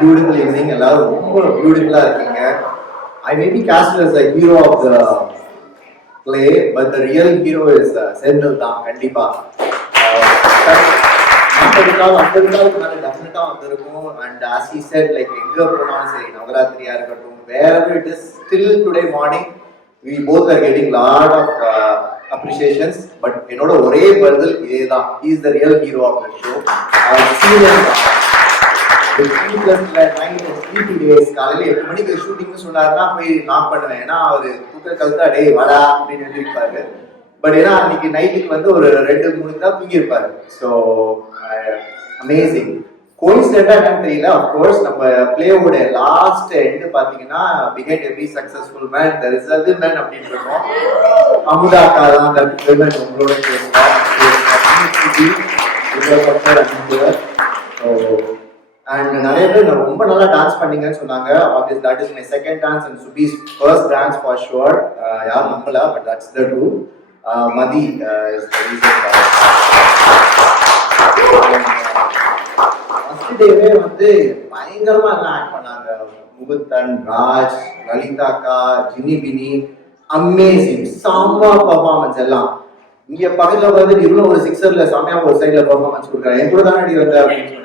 Beautiful evening. எல்லாரும் ரொம்ப பியூட்டிஃபுல்லா இருக்கீங்க. I may be cast as the hero of the play, but the real hero is Senthil தான் கண்டிப்பா. டெஃபினட்டா வந்திருக்கும். And as he said, like எங்க போனாலும் சரி, நவராத்திரியா இருக்கட்டும், wherever it is, still today morning we both are getting lot of appreciations. But என்னோட ஒரே பதில் இதேதான், he is the real hero of the show. காலையில 8 மணிக்கு ஷூட்டிங் சொன்னாருன்னா போய் நாக் பண்ணுவேன். ஏன்னா அவரு தூக்க கழுத்தா டே வாடா அப்படின்னு எழுதிருப்பாரு. பட் ஏன்னா அன்னைக்கு நைட்டுக்கு வந்து ஒரு 2-3 தான் தூங்கியிருப்பாரு. So amazing. கோயின்சிடென்டா என்னன்னு தெரியல. அப்கோர்ஸ் நம்ம பிளேவோட லாஸ்ட் எண்ட் பாத்தீங்கன்னா behind every successful man there is a woman அப்படின்னு இருக்கோம். அமுதா அக்கா தான் அந்த women உங்களோட அண்ட் நிறைய பேர் ரொம்ப நல்லா டான்ஸ் பண்ணீங்கன்னு சொன்னாங்க. Obvious that is my second dance and Subi's first dance for sure. யாரும் நம்பல, but that's the true. Mathi is the reason. First டேவே வந்து பயங்கரமா எல்லாம் ஆக்ட் பண்ணாங்க. முகுத்தன், ராஜ், லலிதாக்கா, ஜினி பினி, அமேசிங் செம்ம பர்ஃபார்மன்ஸ் எல்லாம். இங்க பக்கத்துல வந்து இவ்வளவு ஒரு சிக்ஸர்ல செம்மையா ஒரு சைட்ல பர்ஃபார்மன்ஸ் கொடுக்குறாங்க. என் கூட தானே அடி வந்த அப்படின்னு சொன்னேன்.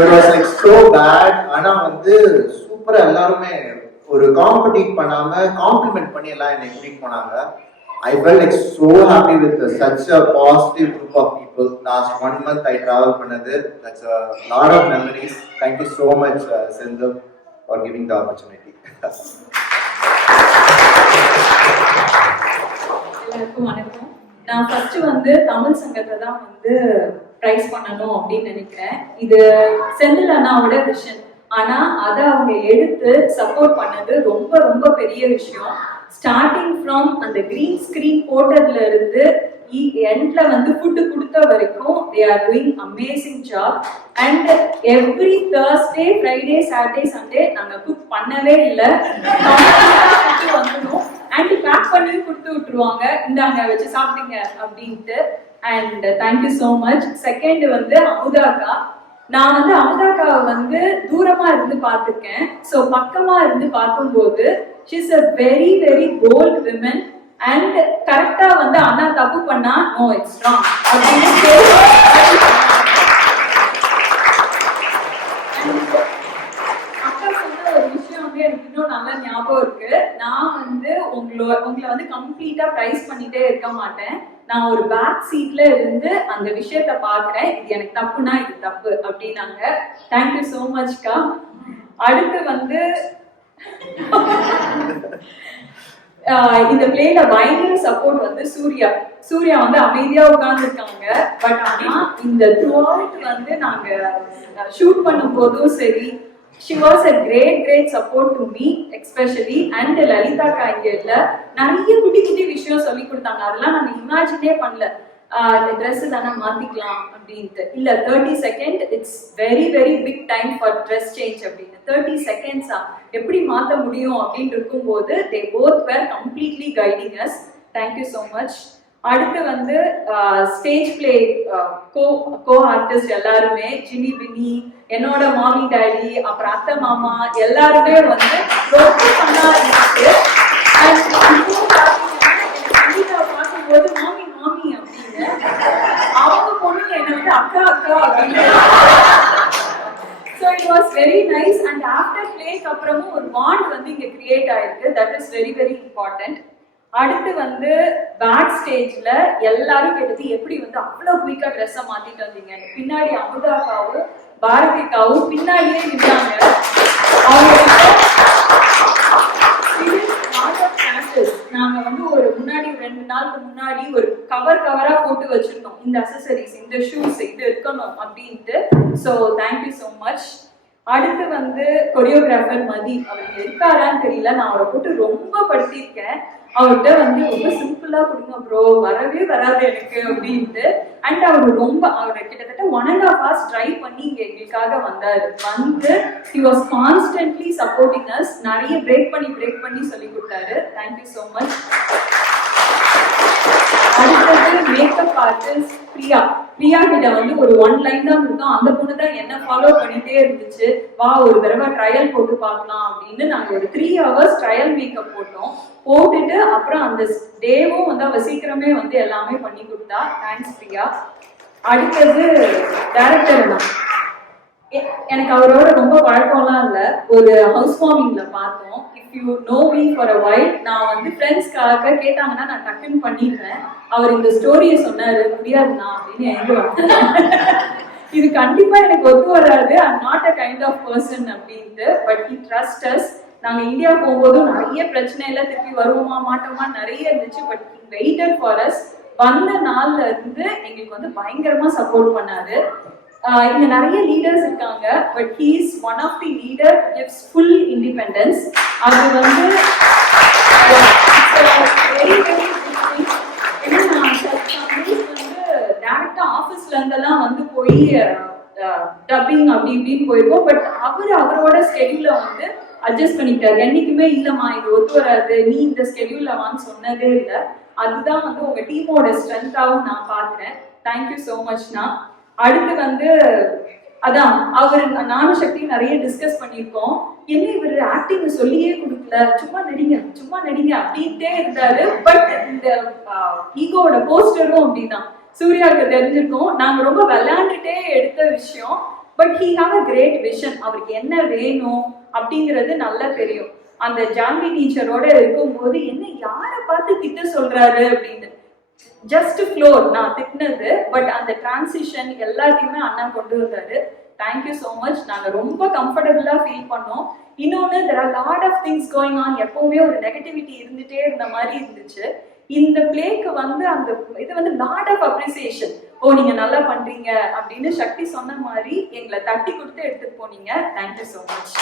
It was like so bad. ஆனா வந்து சூப்பரா எல்லாருமே ஒரு காம்படிட் பண்ணாம காம்ப்ளிமெண்ட் பண்ணி எல்லாம் என்னை கூட்டிட்டு போனாங்க. I felt like so happy with such a positive group of people. Last 1 month I travel பண்ணது. That's a lot of memories. Thank you so much, Senthil, for giving the opportunity. எல்லாருக்கும் வணக்கம். நான் first வந்து தமிழ் சங்கத்தை தான் வந்து price பண்ணணும் அப்படின்னு நினைக்கிறேன். இது செந்தில் அண்ணாவோட விஷன். ஆனா அதை அவங்க எடுத்து சப்போர்ட் பண்ணது ரொம்ப ரொம்ப பெரிய விஷயம். ஸ்டார்டிங் ஃப்ரம் அந்த கிரீன் ஸ்கிரீன் போட்டதுல இருந்து எண்ட்ல வந்து ஃபுட்டு கொடுத்த வரைக்கும் they are doing amazing job. and every Thursday, Friday, Saturday, Sunday நாங்க குக் பண்ணவே இல்லை. வந்துடும் அண்ட் பேக் பண்ணி கொடுத்து விட்டுருவாங்க, இந்தாங்க வச்சு சாப்பிடுங்க அப்படின்ட்டு. And thank you so much. Second வந்து அமுதாக்கா. நான் வந்து அமுதாக்காவை வந்து தூரமா இருந்து பார்த்துருக்கேன். ஸோ பக்கமா இருந்து பார்க்கும்போது she is a very very bold woman. And கரெக்டா வந்து அண்ணா தப்பு பண்ணா நோ இட்ஸ் ராங் அப்படின்னு எனக்கு இன்னும் நல்லா ஞாபகம் இருக்கு. நான் வந்து உங்களை வந்து கம்ப்ளீட்டா பிரைஸ் பண்ணிட்டே இருக்க மாட்டேன். நான் ஒரு பேக் சீட்ல இருந்து அந்த விஷயத்த பாக்குறேன். இது எனக்கு தப்புனா இது தப்பு அப்படின்னாங்க. தேங்க்யூ சோ மச்க்கா. அடுத்து வந்து இந்த பிளேல பயங்கர சப்போர்ட் வந்து சூர்யா வந்து அமைதியா உட்கார்ந்து இருக்காங்க. பட் ஆனா இந்த த்ரூ அவுட் வந்து நாங்க ஷூட் பண்ணும் போதும் சரி, she was a great support to me especially. and Lalitha காய்கேட்ல நிறைய குட்டி குட்டி விஷயம் சொல்லி கொடுத்தாங்க. அதெல்லாம் நாங்க இமேஜினே பண்ணல. இந்த ட்ரெஸ் தானே மாத்திக்கலாம் அப்படின்ட்டு. இல்ல 30 second it's very very big time for dress change அப்படின்னு. 30 செகண்ட்ஸா எப்படி மாத்த முடியும் அப்படின்னு இருக்கும்போது they both were completely guiding us. thank you so much. அடுத்து வந்து ஸ்டேஜ் பிளே கோ ஆர்டிஸ்ட் எல்லாருமே, ஜினி பினி, என்னோட மாமி டாடி, அப்புறம் அத்தை மாமா எல்லாருமே வந்து ரொம்ப பண்ணா இருந்துச்சு. பார்க்கும்போது மாமி மாமி அப்படின்னு அவங்க பொண்ணுங்க என்ன வந்து அக்கா அக்கா அப்படின்னு. So it was very nice. and after playக்கு அப்புறமும் ஒரு பாண்ட் வந்து இங்க கிரியேட் ஆயிருக்கு. that is very very important. அடுத்து வந்து பேக் ஸ்டேஜ்ல எல்லாரும் கேட்டது எப்படி வந்து அவ்வளவு குயிக்கா ட்ரெஸ்ஸை மாத்திட்டு வந்தீங்க. பின்னாடி அமுதாக்காவும் பாரதிக்காவும் பின்னாடியே நின்றாங்க. நாங்க வந்து ஒரு முன்னாடி 2 நாளுக்கு முன்னாடி ஒரு கவரா போட்டு வச்சிருந்தோம், இந்த அக்சசரிஸ், இந்த ஷூஸ் இது இருக்கணும் அப்படின்ட்டு. So thank you so much. அடுத்து வந்து கொரியோகிராஃபர் மதி. அவர் இருக்காரான்னு தெரியல, நான் அவரை போட்டு ரொம்ப படுத்திருக்கேன். அவர்கிட்ட வந்து ரொம்ப சிம்பிளா கொடுங்க ப்ரோ, வரவே வராது எனக்கு அப்படின்ட்டு. அண்ட் அவரை கிட்டத்தட்ட 1.5 hours ட்ரைவ் பண்ணி இங்க எங்களுக்காக வந்தாரு. வந்து he was constantly supporting us. நிறைய பிரேக் பண்ணி சொல்லி கொடுத்தாரு. Thank you so much. அடுத்தது மேக்கப் மேக்கப் ஆர்டிஸ்ட் பிரியா கிட்ட வந்து ஒரு 1 லைன் தான் கொடுத்தோம். அந்த பொண்ணு தான் என்ன ஃபாலோ பண்ணிட்டே இருந்துச்சு. வா ஒரு தடவை ட்ரையல் போட்டு பார்க்கலாம் அப்படின்னு நாங்க ஒரு 3 hours ட்ரையல் மேக்கப் போட்டுட்டு அப்புறம் அந்த டேவும் வந்து அவ சீக்கிரமே வந்து எல்லாமே பண்ணி கொடுத்தா. தேங்க்ஸ் பிரியா. அடுத்தது டைரக்டர் தான். எனக்கு அவரோட ரொம்ப பழக்கம்லாம் இல்லை. ஒரு ஹவுஸ் வார்மிங்ல பார்த்தோம். If you know me for a while, நான் வந்து ஃப்ரெண்ட்ஸ்க்காக கேட்டாங்கன்னா நான் டக்குன்னு பண்ணிடுறேன். அவர் இந்த ஸ்டோரியை சொன்னாரு, முடியாதுண்ணா அப்படின்னு எனக்கு இது கண்டிப்பா எனக்கு ஒத்து வராது, I'm not a kind of person அப்படின்ட்டு. But he trust us. நாங்க இந்தியா போகும்போதும் நிறைய பிரச்சனையில திருப்பி வருவோமா மாட்டோமா நிறைய இருந்துச்சு. But he waited for us. வந்த நாள்ல இருந்து எங்களுக்கு வந்து பயங்கரமா சப்போர்ட் பண்ணாரு. இங்க நிறைய லீடர்ஸ் இருக்காங்க, but he is one of the leader gives full independence. அது வந்து வெரி வெரி டேரக்டா ஆபீஸ்ல இருந்தெல்லாம் வந்து போய் டப்பிங் அப்படி இப்படின்னு போயிருக்கோம். பட் அவரோட ஸ்கெடியூல வந்து அட்ஜஸ்ட் பண்ணிட்டாரு. என்னைக்குமே இல்லம்மா இது ஒத்து வராது, நீ இந்த ஸ்கெடியூல்ல வான்னு சொன்னதே இல்லை. அதுதான் வந்து உங்க டீமோட ஸ்ட்ரென்த்தாவும் நான் பாக்குறேன். தேங்க்யூ ஸோ மச்ண்ணா. அடுத்து வந்து அதான் அவர் நானும் சக்தி நிறைய டிஸ்கஸ் பண்ணியிருக்கோம். என்ன இவர் ஆக்டிங் சொல்லியே கொடுக்கல, சும்மா நடிங்க அப்படின்ட்டே இருந்தாரு. பட் இந்த ஈகோட போஸ்டரும் அப்படிதான். சூர்யாவுக்கு தெரிஞ்சிருக்கும், நாங்க ரொம்ப விளையாண்டுட்டே எடுத்த விஷயம். But he have a great vision. அவருக்கு என்ன வேணும் அப்படிங்கிறது நல்லா தெரியும். அந்த ஜான்வி டீச்சரோட இருக்கும்போது என்ன யாரை பார்த்து திட்ட சொல்றாரு அப்படின்னு ஜஸ்ட் ஃப்ளோர் நான் திட்டினது. பட் அந்த டிரான்சிஷன் எல்லாத்தையுமே அண்ணா கொண்டு வந்தாரு. Thank you so much. நாங்கள் ரொம்ப கம்ஃபர்டபுளா ஃபீல் பண்ணோம். இன்னொன்று there are lot of things going on. எப்பவுமே ஒரு நெகட்டிவிட்டி இருந்துட்டே இருந்த மாதிரி இருந்துச்சு. இந்த பிளேக்கு வந்து அந்த இது வந்து லாட் ஆஃப் அப்ரிசியேஷன். ஓ நீங்க நல்லா பண்றீங்க அப்படின்னு சக்தி சொன்ன மாதிரி எங்களை தட்டி கொடுத்து எடுத்துட்டு போனீங்க. Thank you so much.